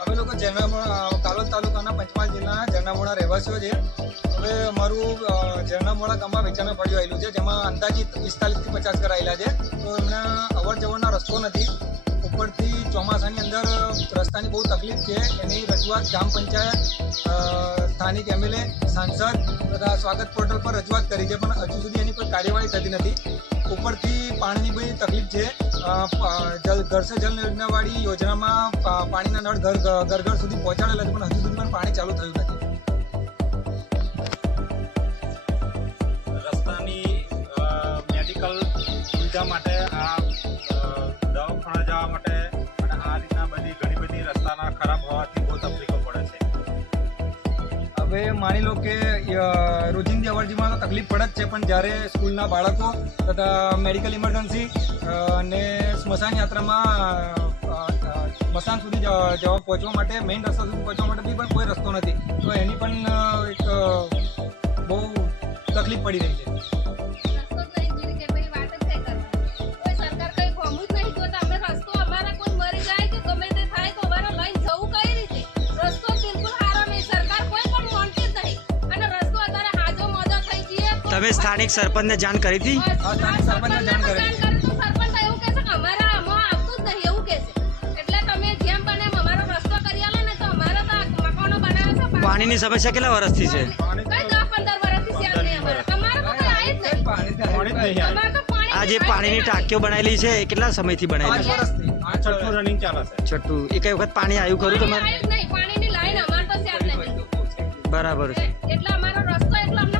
અમે લોકો કાલોલ તાલુકાના પંચમહાલ જિલ્લાના ઝરણામોડા રહેવાસીઓ છે. હવે અમારું ઝરણામોડા ગામમાં વેચાણ ફળિયું આવેલું છે, જેમાં અંદાજિત 45 થી 50 ઘર આવેલા છે. તો એમના અવર જવરનો રસ્તો નથી. ઉપરથી ચોમાસાની અંદર રસ્તાની બહુ તકલીફ છે. એની રજૂઆત ગ્રામ પંચાયત, સ્થાનિક MLA, સાંસદ તથા સ્વાગત પોર્ટલ પર રજૂઆત કરી છે, પણ હજુ સુધી એની કોઈ કાર્યવાહી થતી નથી. ઉપરથી પાણીની બધી તકલીફ છે. ઘર સે જલ યોજનાવાળી યોજનામાં પાણીના નળ ઘર ઘર સુધી પહોંચાડેલા છે, પણ હજુ સુધી પણ પાણી ચાલુ થયું નથી. રસ્તાની મેડિકલ સુવિધા માટે, આ દવાખાના જવા માટે અને આ રીતના ઘણી બધી રસ્તાના ખરાબ હોવાથી બહુ તકલીફો પડે છે. હવે માની લો કે રોજિંદી અવરજવરમાં તો તકલીફ પડે જ છે, પણ જ્યારે સ્કૂલના બાળકો તથા મેડિકલ ઇમરજન્સી અને સ્મશાન યાત્રામાં સ્મશાન સુધી પહોંચવા માટે, મેઇન રસ્તા સુધી પહોંચવા માટે બી પણ કોઈ રસ્તો નથી. તો એની પણ એક બહુ તકલીફ પડી રહી છે. તમે સ્થાનિક સરપંચને જાણ કરી હતી? સ્થાનિક સરપંચને જાણ કરી. પાણીની સમસ્યા કેટલા વર્ષથી છે? આ જે પાણીની ટાંકીઓ બનાવેલી છે એ કેટલા સમયથી બનાવેલી છે? 5 વર્ષથી. આ છઠ્ઠું રનિંગ ચાલે છે. છઠ્ઠું. એ કઈ વખત પાણી આવ્યું ખરું તમારે? પાણીની લાઈન અમારે તો છે જ નહીં. બરાબર છે. એટલે અમારો રસ્તો એટલો અમને